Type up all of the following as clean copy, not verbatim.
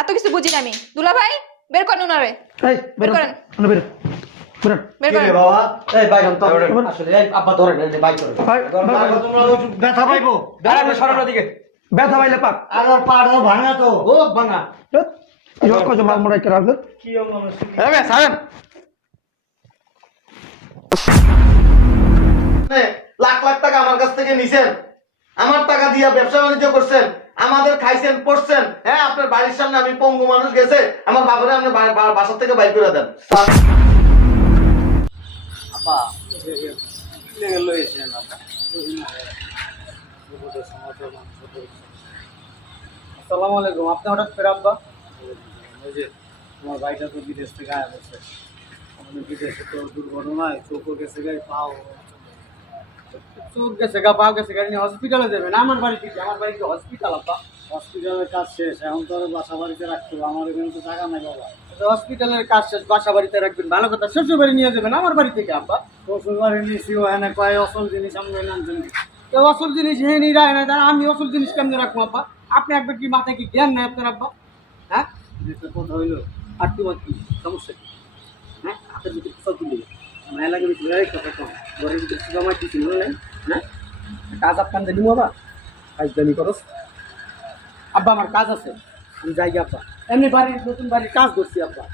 এত কিছু বুঝি না আমি। দুলা ভাই বের করেন উনারে। এই বের করেন। বের বের বের কি রে করেন। বাবা এই ভাই তো আসলে এই আব্বা ধরে না ভাই করে ভাই তোমরা ব্যথা পাইবো আরে আপনি সরেন ওদিকে। ব্যথা পাইলে পাক আর ওর পা আর ভাঙা তো ও ভাঙা ইও কত মাল মোড়াই করে রাখবে কি মানুষ এই বে সারেন। লাখ লাখ টাকা আমার কাছ থেকে নিছেন আমার টাকা দিয়া ব্যবসা বাণিজ্য করছেন আমাদের খাইছেন পড়ছেন হ্যাঁ আপনার বাড়ির সামনে আমি পঙ্গু মানুষ গেছে আমার বাবারে আপনি বাসা থেকে বাইর করে দেন আব্বা লেগে লইছেন আব্বা আসসালামু আলাইকুম। আপনি হঠাৎ ফের আব্বা? ওই যে তোমার ভাইটা তো বিদেশ থেকে আয়া বলছে আমাদের বিদেশে তো দুর্ঘটনায় চোখও গেছে গায়ে পাও চোখ গেছে গা পাও গেছে গাড়ি নিয়ে হসপিটালে যাবেন। আমার বাড়ি থেকে আমার বাড়ি তো হসপিটাল আব্বা। হসপিটালের কাজ শেষ এখন তো আর বাসা বাড়িতে রাখতে হবে আমার এখানে তো টাকা নাই বাবা। হসপিটালের কাজ শেষ বাসা বাড়িতে রাখবেন ভালো কথা শ্বশুর বাড়ি নিয়ে যাবেন আমার বাড়ি থেকে আব্বা। শ্বশুর বাড়ি নিয়েছিও এনে কয় অসল জিনিস আমি আনছেন তো অসল জিনিস হে নিয়ে রায় না তারা আমি অসল জিনিস কেমনে রাখবো আব্বা? আপনি একবার কি মাথায় কি জ্ঞান নেই আপনার আব্বা? হ্যাঁ একটা কথা হইলো আর তোমার কি সমস্যা কি? হ্যাঁ আপনার যদি সব তুলে মায়া লাগে কথা কম ঘরের ভিতরে সুগামাই কিছু মনে নেই। হ্যাঁ কাজ আপনার জানি বাবা কাজ জানি করস আব্বা আমার কাজ আছে আমি যাই আব্বা। এমনি বাড়ির নতুন বাড়ির কাজ করছি আব্বা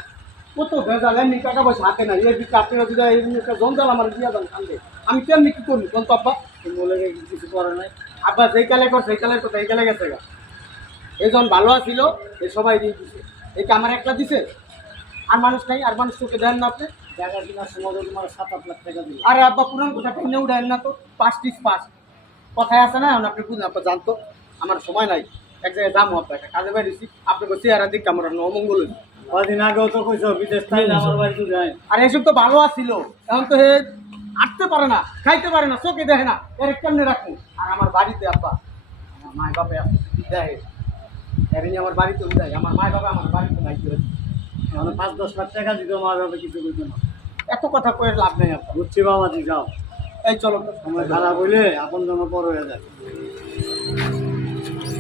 কত ভেজাল এমনি টাকা পয়সা হাতে নাই এর দিকে আপনারা যদি এমনি একটা জঞ্জাল আমার দিয়া দেন কান্দে আমি কেমনি কি করবো বলতো আব্বা? বলে কিছু করে নাই আব্বা যেই কালে কর সেই কালের কথা এই কালে গেছে গা এইজন ভালো আছিল এই সবাই দিয়ে দিছে এই আমার একটা দিছে আর মানুষ নাই আর মানুষ তোকে দেন না আপনি জায়গা কিনার সময় তোমার 7-8 লাখ টাকা দিল। আরে আব্বা পুরান কথা টেনে উঠাইল না তো পাঁচ কথায় আছে না আপনি বুঝুন আব্বা জানতো আমার সময় নাই এক জায়গায় যাবো আব্বা একটা কাজে বাইরেছি আপনাকে চেহারা দিক আমার অমঙ্গল হয়েছে কদিন আগেও তো কইছো বিদেশ তাইলে আমার বাড়িতে যায় আর এসব তো ভালো আছিল এখন তো হে আসতে পারে না খাইতে পারে না চোখে দেখে না এর কেমনে রাখুন আর আমার বাড়িতে আব্বা আমার মায় বাপে দেখে এর নিয়ে আমার বাড়িতে উঠাই আমার মায় বাবা আমার বাড়িতে নাই করে মানে 5-10 লাখ টাকা দিতে আমার বাবা কিছু করতে না এত কথা কয়ে লাভ নেই আব্বা বুঝছি বাবা দি যাও এই চলো সময় খারাপ হইলে আপন জন্য পর হয়ে যায়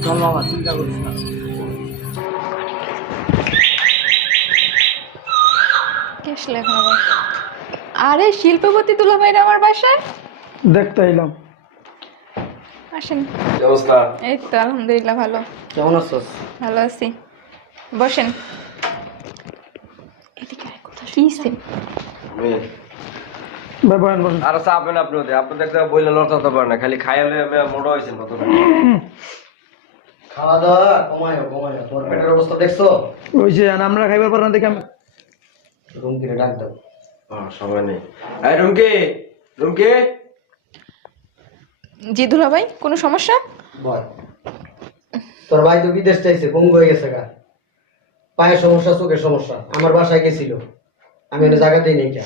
চল বাবা চিন্তা করিস না কে আসলে এখন আবার? আরে শিল্পপতি দুলা ভাইরা আমার বাসায়। দেখতে এলাম আসেন। কি অবস্থা? এই তো আলহামদুলিল্লাহ ভালো। কেমন আছিস? ভালো আছি। বসেন। এদিকে আয়, কথা শুনছে? ভাই বলেন বলেন আর চাপেন আপনি ওদের আপনি দেখতে বইলে লড়তে পারেন না খালি খাইলে মোটা হয়েছেন কত খাওয়া দাওয়া কমায়ও তোর পেটের অবস্থা দেখছো ওই যে আমরা খাইবার পার না দেখে আমি রুম কিনে ডাক দাও সময় নেই। এই রুমকি রুমকি জি দুলা ভাই কোনো সমস্যা? বল তোর ভাই তো বিদেশ চাইছে পঙ্গু হয়ে গেছে গা পায়ের সমস্যা চোখের সমস্যা আমার বাসায় গেছিল আমি ওই জায়গাতেই নেই কে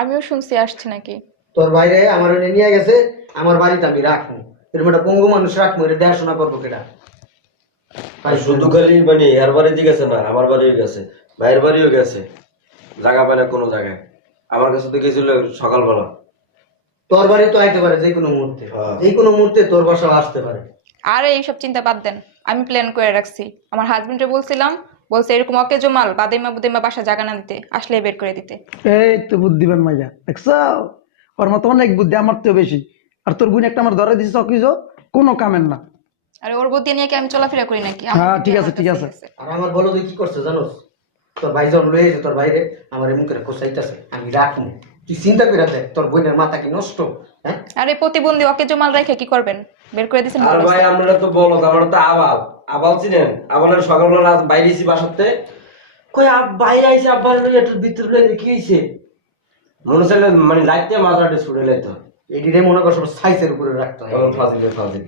আমিও শুনছি আসছে নাকি। তোর বাইরে আমার ওনে নিয়ে গেছে আমার বাড়িতে আমি রাখবো এরকম একটা পঙ্গু মানুষ রাখবো এটা দেখাশোনা করবো কেটা শুধু খালি মানে এর বাড়িতে গেছে না আমার বাড়িও গেছে ভাইয়ের বাড়িও গেছে জায়গা পায় না কোনো জায়গায় আমার কাছে তো গেছিল সকালবেলা। তোর বাড়ি তো আইতে পারে যে কোনো মুহূর্তে তোর বাসাও আসতে পারে। আরে এইসব চিন্তা বাদ দেন, আমি প্ল্যান করে রাখছি। আমার হাজবেন্ডে বলছিলাম, বলছে এরকম অকে জমাল বাদেমা বুদেমা বাসা জায়গা না দিতে, আসলে বের করে দিতে। এই তো বুদ্ধিমান মাইয়া দেখছো ওর মতো অনেক বুদ্ধি আমার তো বেশি আর তোর বোন একটা আমার ধরে দিছে চকিজ কোনো কামের না। আরে ওর বুদ্ধি নিয়ে কি আমি চলাফেরা করি নাকি? হ্যাঁ ঠিক আছে ঠিক আছে। আর আমার বলো তুই কি করছে জানোস তোর ভাই যখন লয়ে গেছে তোর বাইরে আমার মুখের কোসাইতেছে আমি রাখবো তুই চিন্তা করে দেখ তোর বোনের মাথা কি নষ্ট হ্যাঁ আরে প্রতিবন্ধী অকে জমাল রেখে কি করবেন? বের করে দিছেন। আর ভাই আমরা তো বলো আমরা তো আবাল চিনেন আবালের সকালবেলা বাইরেছি বাসাতে কই বাইরে আইছে আব্বার একটু ভিতর লয়ে কি হইছে মনে চাইলে মানে রাইতে মাথাটা ছুড়ে লাইতো এডিরে মনে কর সব সাইজের উপরে রাখতে হয় ফাজিল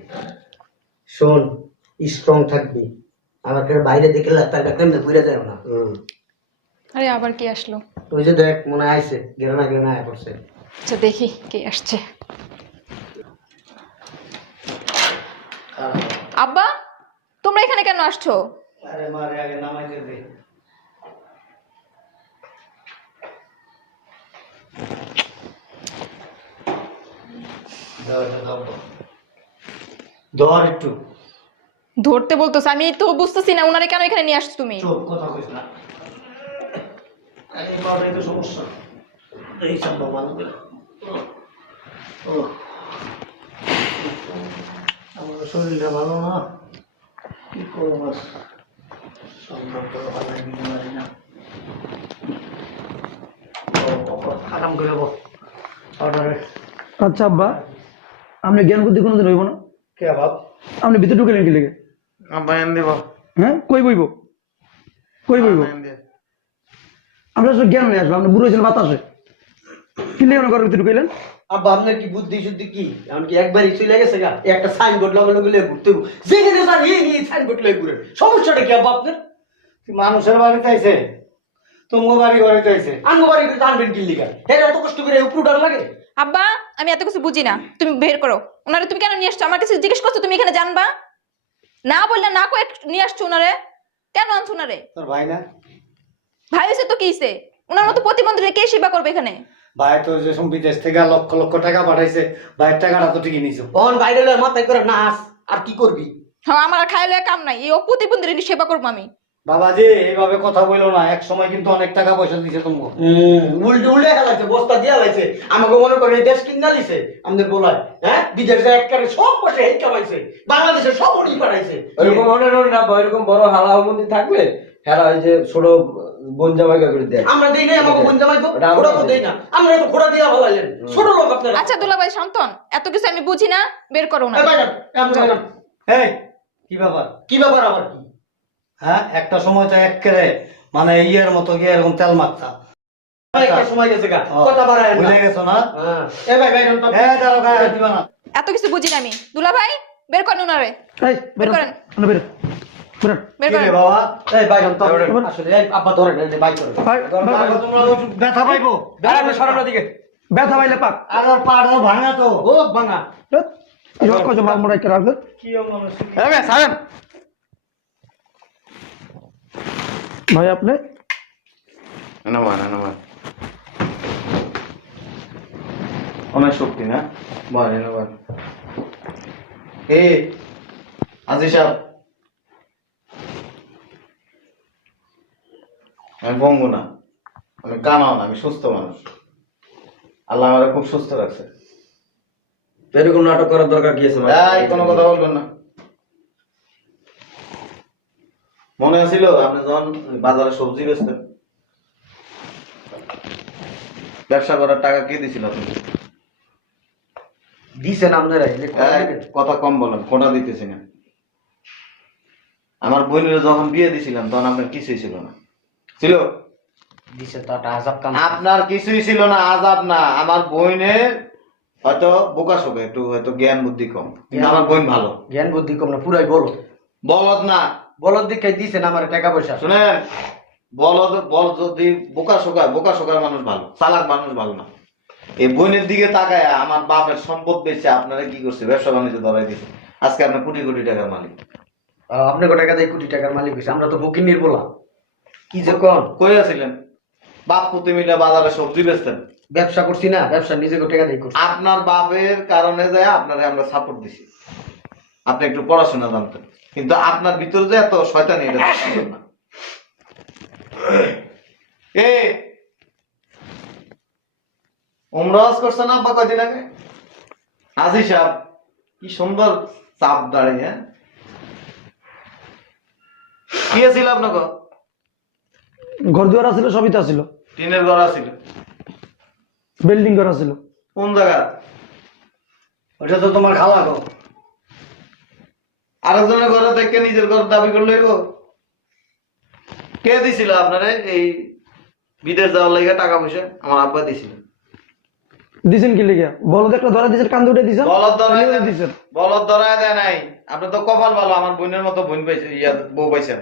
শোন স্ট্রং থাকবি আমাকে বাইরে দেখে তার কেমনে ঘুরে যায় না। আরে আবার কি আসলো? ওই যে দেখ মনে আইছে গেরানা আয় পড়ছে। আচ্ছা দেখি কে আসছে। আব্বা তোমরা এখানে কেন আসছো? আরে মারে আগে নামাইতে দে ধর একটু ধরতে বলতেছ, আমি তো বুঝতেছি না ওনারে কেন এখানে নিয়ে আসছো তুমি। চোখ কথা কইস না, এই বাবাই তো সমস্যা, এই সব ভালো করে। আমার শরীরটা ভালো না, কি করবো, সব ডক্টর ভালো দিতে পারি না। আরাম করে অর্ডারে। আচ্ছা আব্বা, আপনি জ্ঞান বুদ্ধি কোনোদিন হইব না? কে বাপ? আপনি ভিতরে ঢুকেলেন কি লেগে? আব্বা এনে দিব। হ্যাঁ, কই বইব? কই বইব? আমরা আসলে জ্ঞান নিয়ে আসবো, আপনি বুড়ো হয়েছেন বাতাসে, কি লেগে ঘরের ভিতরে ঢুকাইলেন? আব্বা আপনার কি বুদ্ধি শুদ্ধি কি? এমনকি একবারই চলে গেছে গা, একটা সাইনবোর্ড লাগানো গেলে ঘুরতে যেখানে যান এই সাইনবোর্ড লাগে ঘুরে, সমস্যাটা কি আব্বা আপনার? মানুষের বাড়িতে আইছে, তোমার বাড়িতে আইছে, আঙ্গ বাড়ি করে টানবেন কি লিগা? এর এত কষ্ট করে উপর ডার লাগে? আব্বা আমি এত কিছু বুঝি না, তুমি বের করো ওনারে। তুমি কেন নিয়ে আসছো? আমার কাছে জিজ্ঞেস করছো, তুমি এখানে জানবা না? বললে না কয়ে নিয়ে আসছো ওনারে, কেন আনছো ওনারে? তোর ভাই না? ভাই হয়েছে তো কি হইছে? ওনার মতো প্রতিবন্ধী কে সেবা করবে এখানে? ভাই তো যে বিদেশ থেকে লক্ষ লক্ষ টাকা পাঠাইছে, ভাইয়ের টাকাটা তো ঠিকই নিছো। অন বাইরে লয় মাথায় করে নাচ, আর কি করবি? হ্যাঁ, আমার আর খাইলে কাম নাই, এই প্রতিবন্ধীর সেবা করবো আমি। বাবাজি এইভাবে কথা বললো না, এক সময় কিন্তু অনেক টাকা পয়সা দিছে তোমাকে। উল্টে উল্টে হেলাইছে, বস্তা দিয়া লাইছে, আমাকে মনে করে দেশ কিনা দিছে আমাদের বলায়। হ্যাঁ, বিদেশে একবারে সব পয়সা এই কামাইছে, বাংলাদেশে সব উনি পাঠাইছে। ওইরকম মনে না, ওইরকম বড় হালা মন্দির থাকলে হেরা ওই যে ছোট বোন জামাইকা করে দেয়। আমরা দেই নাই, আমাকে বোন জামাই ওটা আমরা ঘোড়া তো দেই না, আমরা তো ঘোড়া দিয়া ভালাইলেন, ছোট লোক আপনারা। আচ্ছা দুলাভাই শান্তন, এত কিছু আমি বুঝি না, বের করো না। এই কি ব্যাপার? কি ব্যাপার আবার কি? হ্যাঁ, একটা সময় তো একেবারে মানে ইয়ের মতো গিয়ে এরকম তেল মারতা। একটা সময় গেছে গা, কথা বাড়ায় না। ভুলে গেছো না? হ্যাঁ, এ ভাই ভাই তো দাঁড়াও, গায়ে দিবা না। এত কিছু বুঝি না আমি। দুলাভাই বের করেন ওনারে, এই বের করেন। আপনি বের বের বের কি রে করেন। বাবা? এই ভাই তো আসলে এই আব্বা ধরেন, এই ভাই করে। তোমরা একটু ব্যথা পাইবো? দিকে ব্যথা পাইলে পাক আর ওর পা আরো ভাঙা তো। ও ভাঙা। কত মাল মোড়াই করে রাখবেন। কি মানুষ? ভাই আপনি অনেক শক্তি না এ আজি সাহেব, আমি বঙ্গু না, আমি কানাও না, আমি সুস্থ মানুষ। আল্লাহ আমার খুব সুস্থ রাখছে। এরকম নাটক করার দরকার কি আছে? এই কোনো কথা বলবেন না। মনে আছিল আপনি যখন বাজারে সবজি বেচতেন, ব্যবসা করার টাকা কে দিছিল আপনি? দিছেন আপনারা, কথা কম বলেন, কোটা দিতেছি না। আমার বোনের যখন বিয়ে দিছিলাম তখন আপনার কিছুই ছিল না। ছিল? দিছে তো একটা আজাব কাম। আপনার কিছুই ছিল না, আজাব না। আমার বোনের হয়তো বোকা শোকা, একটু হয়তো জ্ঞান বুদ্ধি কম, কিন্তু আমার বোন ভালো। জ্ঞান বুদ্ধি কম না, পুরাই বলো। বলদ না, বলদ দিকে দিছেন আমার টাকা পয়সা। শুনেন, বল যদি বোকা শোকা মানুষ ভালো, চালাক মানুষ ভালো না। এই বোনের দিকে তাকায় আমার বাপের সম্পদ বেচে আপনারা কি করছে, ব্যবসা বাণিজ্য ধরাই দিচ্ছে। আজকে আপনার কোটি কোটি টাকার মালিক। আপনি কো টাকা দেয় কোটি টাকার মালিক হইছে, আমরা তো ফকির বলা। কি যে কোন কই আছিলেন? বাপ পুতে মিলে বাজারে সবজি বেচতেন। ব্যবসা করছি না, ব্যবসা নিজে কো টাকা দেই করছি। আপনার বাপের কারণে যায় আপনারা আমরা সাপোর্ট দিছি। আপনি একটু পড়াশোনা জানতেন, কিন্তু আপনার ভিতরে যে এত শয়তানি, এটা জানতেন না। এ উমরাজ করছেন আব্বা কয়দিন আগে? আজি সাহেব কি সুন্দর চাপ দাঁড়িয়ে। হ্যাঁ, কি ছিল আপনাকে? ঘর দুয়ার আছিল, সবই তো আছিল, টিনের ঘর আছিল। বিল্ডিং করা ছিল। কোন জায়গা? ওটা তো তোমার খাওয়া গো। আরেকজনের ঘরে দেখে নিজের ঘর দাবি করলে কে দিছিল আপনারে এই বিদেশ যাওয়ার লাগে টাকা পয়সা? আমার আব্বা দিছিল। দিছেন কি লিগা? বলদ একটা ধরা দিছেন, কান্দে উঠে দিছেন, বলদ ধরায় দেয় দিছেন। বলদ ধরায় দেয় নাই। আপনি তো কপাল ভালো, আমার বোনের মতো বোন পাইছে, বউ পাইছেন।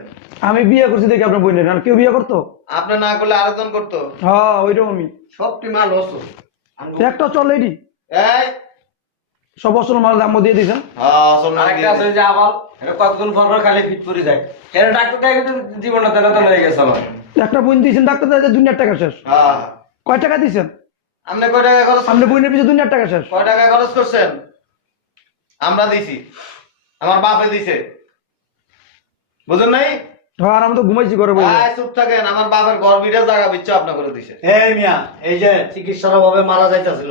আমি বিয়ে করছি দেখি আপনার বোনের, আর কেউ বিয়ে করতো? আপনি না করলে আরেকজন করতো। হ্যাঁ ওইরকমই। সবটি মাল হসো একটা চল রেডি, এই সব অসল মাল দাম দিয়ে দিছেন। হ্যাঁ, আসল না আরেকটা আছে যে আবার এটা কতক্ষণ পর পর খালি ফিট করে যায়। এর ডাক্তারটা কিন্তু জীবন না তেনা তেনা হয়ে গেছে আমার। একটা বোন দিয়েছেন, ডাক্তার দাদা দুনিয়ার টাকা শেষ। হ্যাঁ, কয় টাকা দিছেন? আপনি কয় টাকা খরচ? আপনি বোনের পিছনে দুনিয়ার টাকা শেষ। কয় টাকা খরচ করছেন? আমরা দিছি, আমার বাপে দিছে। বুঝেন নাই? হ্যাঁ, আর আমি তো ঘুমাইছি ঘরে বসে। চুপ থাকেন, আমার বাবার ঘর বিটা জায়গা বিচ্ছা আপনার করে দিছে। এই মিয়া, এই যে চিকিৎসার অভাবে মারা যাইতাছিল,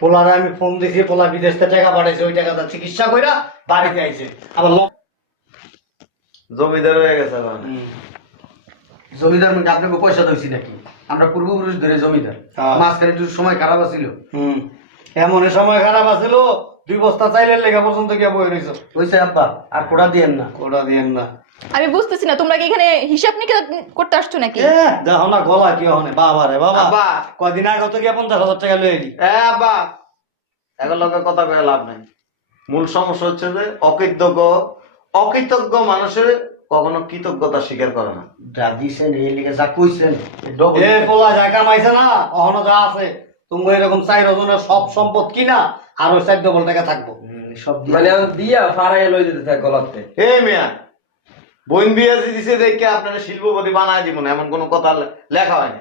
পোলারে আমি ফোন দিছি, পোলা বিদেশ থেকে টাকা পাঠাইছে, ওই টাকাটা চিকিৎসা কইরা বাড়িতে আইছে। আবার জমিদার হয়ে গেছে এখন। জমিদার মানে আপনাকে পয়সা দইছি নাকি? আমরা পূর্বপুরুষ ধরে জমিদার। হ্যাঁ। মাঝখানে একটু সময় খারাপ ছিল। এমন সময় খারাপ আছিল, 2 বস্তা চাইলের লেখা পর্যন্ত গিয়ে বই রইছ। হইছে আব্বা, আর কোড়া দিয়েন না। কোটা দিয়েন না। আমি বুঝতেছি না তোমরা কি এখানে হিসাব নিকেশ করতে আসছো নাকি? দেখো না গলা কি হনে, বাবা রে বাবা। আব্বা, কদিন আগে তো গিয়ে 50,000 টাকা লই এলি। আব্বা, এখন লোকের কথা কয়ে লাভ নাই। মূল সমস্যা হচ্ছে যে অকৃতজ্ঞ মানুষের কখনো কৃতজ্ঞতা স্বীকার করে না। যা দিছেন এই লিগে যা কইছেন এ পোলা যা কামাইছে না, অহনো যা আছে, তুমি এরকম 4 জনের সব সম্পদ কিনা আর ওই 4 ডবল টাকা থাকবো। সব মানে আমি দিয়া ফারাই লই দিতে থাক গলাতে। এই মিয়া, বোন বিয়ে দিছে দেখে আপনারা শিল্পপতি বানায় দিব না, এমন কোনো কথা লেখা হয়নি।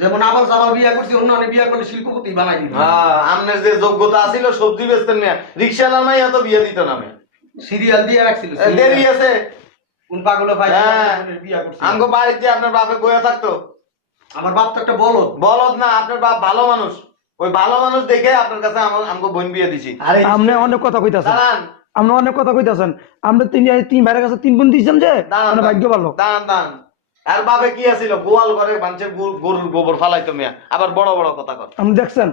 যেমন আমার জামাল বিয়া করছি, অন্য অনেক বিয়া করলে শিল্পপতি বানাই দিবে। হ্যাঁ, আপনার যে যোগ্যতা ছিল সবজি বেচতেন মিয়া, রিক্সাওয়ালা নাই এত বিয়ে দিত না মিয়া। সিরিয়াল দিয়ে রাখছিল। দেরি আছে। কোন পাগল ভাই হ্যাঁ, বিয়া করছে? আমগো বাড়িতে আপনার বাপে বইয়া থাকতো। আমার বাপ তো একটা বলদ। বলদ না, আপনার বাপ ভালো মানুষ। ওই ভালো মানুষ দেখে আপনার কাছে আমগো বোন বিয়ে দিছি। আরে আপনি অনেক কথা কইতাছেন, দাঁড়ান আপনি অনেক কথা কইতাছেন। আমরা তিন ভাইয়ের কাছে 3 বোন দিয়েছেন যে, দাঁড়ান মানে ভাগ্য ভালো। দাঁড়ান। আর বাপে কি আছিল, গোয়াল ঘরে মানুষের গরুর গোবর ফালাইতো মিয়া, আবার বড় বড় কথা কর। আপনি দেখছেন?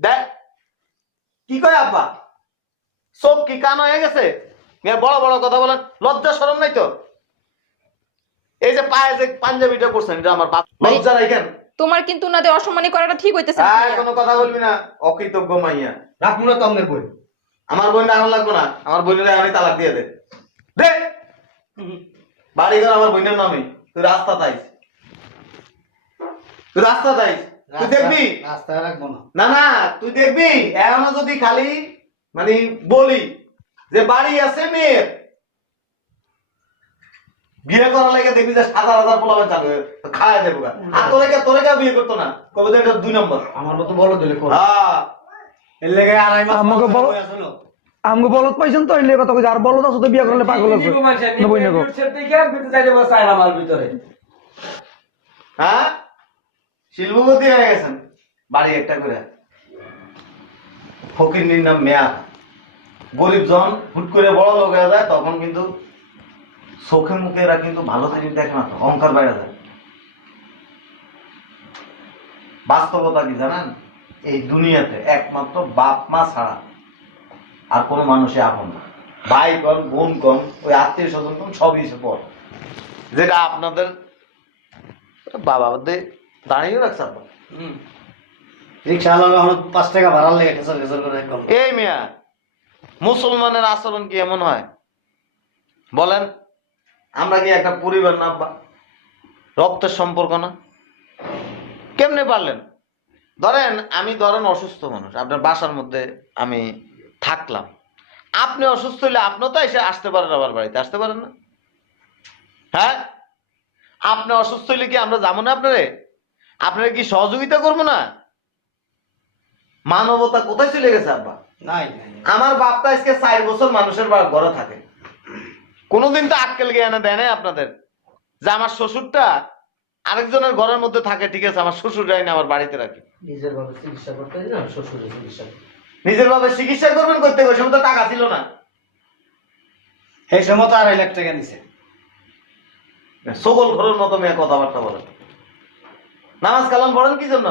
দেখ কি কয় আব্বা, সব কি কান হয়ে গেছে মিয়া? বড় বড় কথা বলেন, লজ্জা শরম নাই তো? এই যে পায়ে যে পাঞ্জাবিটা পরছেন, এটা আমার বাপ, লজ্জা নাই কেন? তোমার কিন্তু ওনাদের অসম্মানী করাটা ঠিক হইতেছে না। কোনো কথা বলবি না, অকৃতজ্ঞ মাইয়া। রাখবো না তো আমাদের বই। আমার বোন রাখা লাগবো না, আমার বোনের আমি তালাক দিয়ে দে। বাড়ি ঘর আমার বোনের নামে, তুই রাস্তা তাইস, তুই দেখবি রাস্তায় রাখবো না। না না, তুই দেখবি এখনো যদি খালি মানে বলি যে বাড়ি আছে মেয়ের, বিয়ে করার লাগে দেখবি যে 1000 পোলাপান চালু খাওয়া যাবো। আর তোরে কে বিয়ে করতো না, কবে যে এটা 2 নম্বর। আমার মতো বলদ দিলে কোন? হ্যাঁ, এর লেগে 2.5 মাস আমাকে বল- বই আসলো। আমগো বলদ পাইছেন তো, এই লিগে কথা কইছি। আর বলদ আছে তো বিয়া করলে পাগল আছে। নিবো মানুষ, না বই নেবো। নিবো থেকে বিতে যাইতে বসে চাই আমার ভিতরে। হ্যাঁ, শিল্পপতি হয়ে গেছেন, বাড়ি একটা করে। ফকির নাম মেয়া, গরিব জন হুট করে বড় লোক হয়ে যায়, তখন কিন্তু চোখে মুখে এরা কিন্তু ভালো জিনিস দেখে না, তো অহংকার বাইরে যায়। বাস্তবতা কি জানেন? এই দুনিয়াতে একমাত্র বাপ মা ছাড়া আর কোনো মানুষে আপন না। ভাই কন, বোন কন, ওই আত্মীয় স্বজন কন, সবই পর। যেটা আপনাদের বাবা দাঁড়িয়ে রাখছে আপনার। রিক্সা আলাদা 5 টাকা ভাড়া লেগে ঠেসর ঠেসর করে একদম। এই মিয়া, মুসলমানের আচরণ কি এমন হয় বলেন? আমরা কি একটা পরিবার না আব্বা? রক্তের সম্পর্ক না? কেমনে পারলেন? ধরেন অসুস্থ মানুষ, আপনার বাসার মধ্যে আমি থাকলাম, আপনি অসুস্থ হইলে আপনি তো এসে আসতে পারেন, আমার বাড়িতে আসতে পারেন না? হ্যাঁ, আপনি অসুস্থ হইলে কি আমরা যাবো না আপনারা কি সহযোগিতা করবো না? মানবতা কোথায় চলে গেছে আব্বা? নাই আমার বাপটা আজকে 4 বছর মানুষের ঘরে থাকে, কোনোদিন তো আক্কেল জ্ঞানে দেয় নাই আপনাদের যে আমার শ্বশুরটা আরেকজনের ঘরের মধ্যে থাকে। ঠিক আছে, আমার শ্বশুর যাই না, আমার বাড়িতে রাখি। নিজের ভাবে চিকিৎসা করতে না, শ্বশুরের চিকিৎসা। নিজের ভাবে চিকিৎসা করবেন, করতে ওই সময় তো টাকা ছিল না। এই সময় তো 2.5 লাখ টাকা নিছে। সকল ঘরের মতো মেয়ে কথাবার্তা বলেন। নামাজ কালাম পড়েন কি জন্য?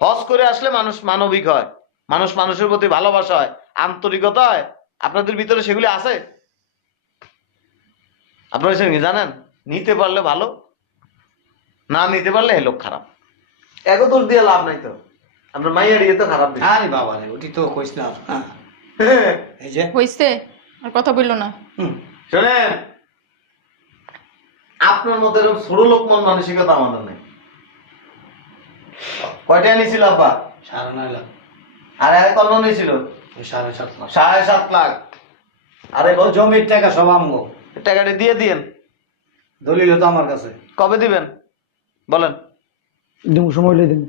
হজ করে আসলে মানুষ মানবিক হয়, মানুষ মানুষের প্রতি ভালোবাসা হয়, আন্তরিকতা হয়। আপনাদের ভিতরে সেগুলি আছে? আপনারা সেগুলি জানেন? নিতে পারলে ভালো, না নিতে পারলে এই লোক খারাপ। এগো দোষ দিয়ে লাভ নাই তো, আপনার মাইয়ার ইয়ে তো খারাপ দিচ্ছে। আরে বাবা রে, ওটি তো কইস না। এই যে হইছে, আর কথা বললো না। শোনেন, আপনার মতো এরকম ছোট লোক মন মানসিকতা আমাদের নেই। কয়টা নিয়েছিল আব্বা? 9.5 লাখ। আর কত নিয়েছিল? 7.5 লাখ। 7.5 লাখ। আরে ও জমির টাকা সব আমগো। টাকাটা দিয়ে দিয়েন। দলিল তো আমার কাছে। কবে দিবেন বলেন? দিমু, সময় হইলে দিমু।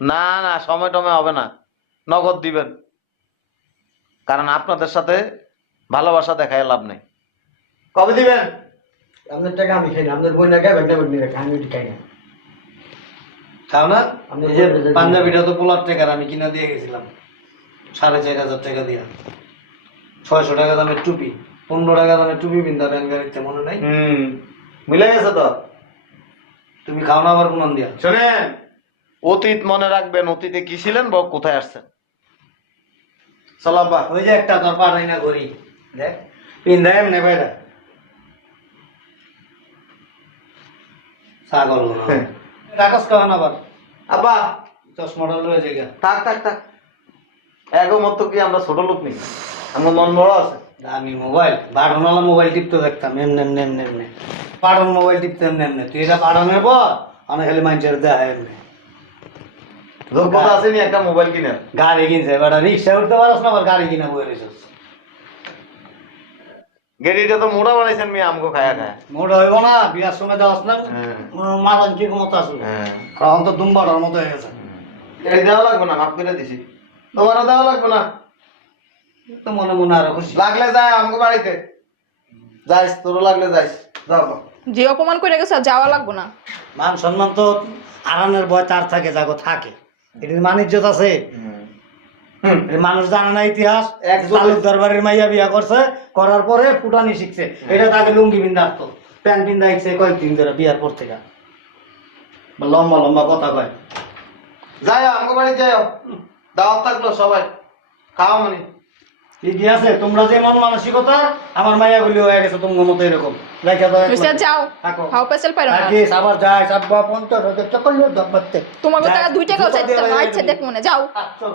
না না, সময় টমে হবে না, নগদ দিবেন। কারণ আপনাদের সাথে ভালোবাসা দেখায় লাভ নেই। কবে দিবেন? আপনার টাকা আমি খাই না, আপনার বই না খাই, বেটা বেটি রেখে আমি ওটি খাই না। খাও না? আমি এই যে বলতে চাই- পাঞ্জাবিটা তো পোলার টাকার আমি কিনা দিয়ে গেছিলাম 4,500 টাকা দিয়া। 600 টাকা দামের টুপি, 15 টাকা দামের টুপি পিন্দা ব্যান গাড়িতে, মনে নাই? মিলে গেছে তো। তুমি খাও না আবার কোন দিয়া? শোনেন, অতীত মনে রাখবেন, অতীতে কি ছিলেন বা কোথায় আসছেন। চল আব্বা। ওই যে একটা তোর পাঠাই না ঘড়ি, দেখ পিন্দা এমনি বাইরা ছাগল কাগজ খাওয়ান আবার আব্বা চশমাটা লয়ে জায়গা। থাক থাক থাক, এগো মতো কি আমরা ছোট লোক নেই, আমার মন বড় আছে। আমি মোবাইল বাটনওয়ালা মোবাইল টিপতে দেখতাম এমনি এমনি এমনি এমনি, বাটন মোবাইল টিপতে এমনি এমনি। তুই এটা বাটনের পর অনেক খালি মানুষের দেয় এমনি। যোগ্যতা আছে নি একটা মোবাইল কিনে? গাড়ি কিনছে বেটা, রিক্সা উঠতে পারস না, আবার গাড়ি কিনা বয়ে রয়েছিস। গেড়িটা তো মোড়া বানাইছেন মেয়ে আমগো খায়া খায়া। মোটা হইব না, বিয়ার সময় দেওয়াস না, হ্যাঁ। মাদান কি ক্ষমতা আছে? হ্যাঁ, এখন তো দুম্বাটার মতো হয়ে গেছে। এই দেওয়া লাগবে না, মাফ করে দিছি। তোমারও দেওয়া লাগবে না, তো মনে মনে আরো খুশি। লাগলে যায় আমগো বাড়িতে যাইস, তোরও লাগলে যাইস, যাও বাবা। যে অপমান করে গেছে আর যাওয়া লাগবো না। মান সম্মান তো আরানের ভয় তার থাকে, যাগো থাকে। এটির মান ইজ্জত আছে। এই মানুষ জানে না ইতিহাস। তালুকদার বাড়ির মাইয়া বিয়া করছে, করার পরে ফুটানি শিখছে। এটা তাকে লুঙ্গি বিন্দা আসতো, প্যান্ট বিন্দা শিখছে কয়েকদিন ধরে বিয়ার পর থেকে। লম্বা লম্বা কথা কয়। যাই আমগো বাড়ি যাও, দাওয়াত থাকলো সবাই খাওয়া মানে। ঠিকই আছে, তোমরা যে মন মানসিকতা, আমার মাইয়া গুলি হয়ে গেছে তোমার মতো এরকম। লেখা দাও তুমি স্যার যাও, থাকো। হাও পেছাল পারো না। থাকিস, আবার যাই সাব্বা 50 টাকা করলো দব্বাতে। তোমাকে টাকা 2 টাকাও চাইতে না, ইচ্ছা দেখ মনে যাও। আচ্ছা,